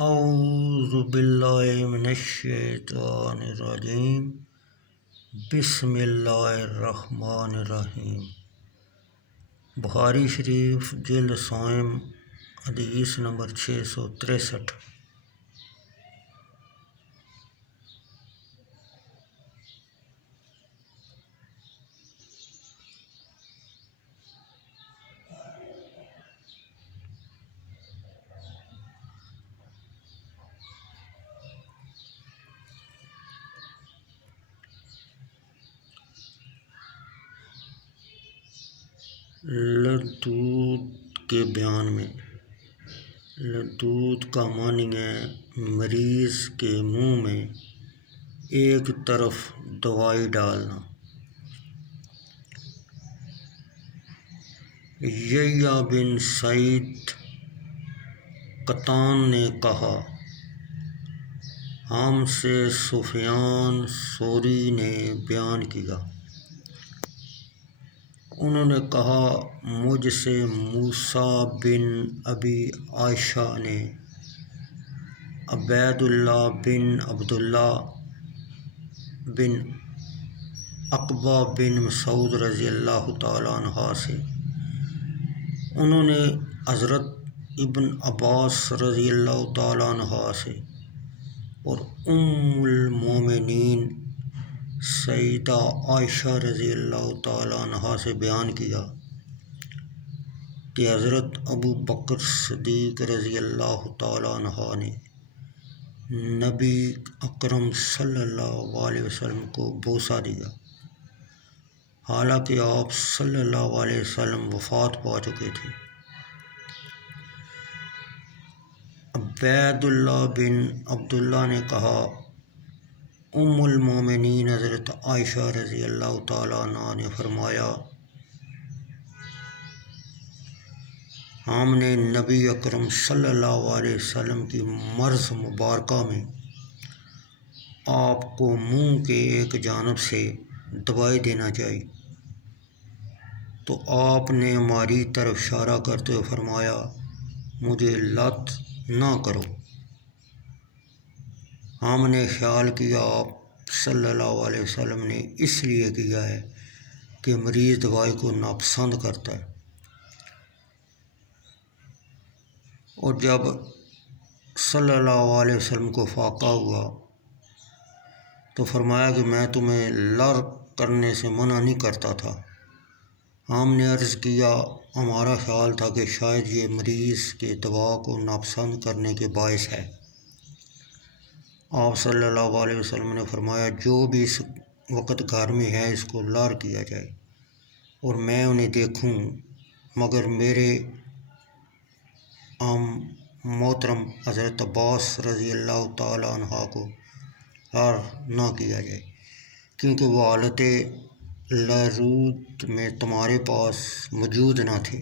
اعوذ باللہ من الشیطان الرجیم بسم اللہ الرحمن الرحیم۔ بخاری شریف جلد سوم حدیث نمبر 663۔ لدود کے بیان میں لدود کا معنی ہے مریض کے منہ میں ایک طرف دوائی ڈالنا۔ یحییٰ بن سعید قطان نے کہا، ہم سے سفیان ثوری نے بیان کیا، انہوں نے کہا مجھ سے موسیٰ بن ابی عائشہ نے عبید اللہ بن عبداللہ بن عقبہ بن مسعود رضی اللہ تعالیٰ عنہ سے، انہوں نے حضرت ابن عباس رضی اللہ تعالیٰ عنہ سے اور ام المومنین سیدہ عائشہ رضی اللہ تعالیٰ عنہ سے بیان کیا کہ حضرت ابو بکر صدیق رضی اللہ تعالیٰ عنہ نے نبی اکرم صلی اللہ علیہ وسلم کو بوسہ دیا، حالانکہ آپ صلی اللہ علیہ وسلم وفات پا چکے تھے۔ عبید اللہ بن عبداللہ نے کہا، ام المومنین حضرت عائشہ رضی اللہ تعالیٰ عنہ نے فرمایا، ہم نے نبی اکرم صلی اللہ علیہ وسلم کی مرض مبارکہ میں آپ کو منہ کے ایک جانب سے دوائی دینا چاہی تو آپ نے ہماری طرف اشارہ کرتے ہوئے فرمایا، مجھے لت نہ کرو۔ ہم نے خیال کیا آپ صلی اللہ علیہ وسلم نے اس لیے کیا ہے کہ مریض دوائی کو ناپسند کرتا ہے، اور جب صلی اللہ علیہ وسلم کو فاقہ ہوا تو فرمایا کہ میں تمہیں لر کرنے سے منع نہیں کرتا تھا۔ ہم نے عرض کیا، ہمارا خیال تھا کہ شاید یہ مریض کے دوا کو ناپسند کرنے کے باعث ہے۔ آپ صلی اللہ علیہ وسلم نے فرمایا، جو بھی اس وقت گھر میں ہے اس کو لار کیا جائے اور میں انہیں دیکھوں، مگر میرے محترم حضرت عباس رضی اللہ تعالیٰ عنہ کو لار نہ کیا جائے، کیونکہ وہ حالت لرود میں تمہارے پاس موجود نہ تھے۔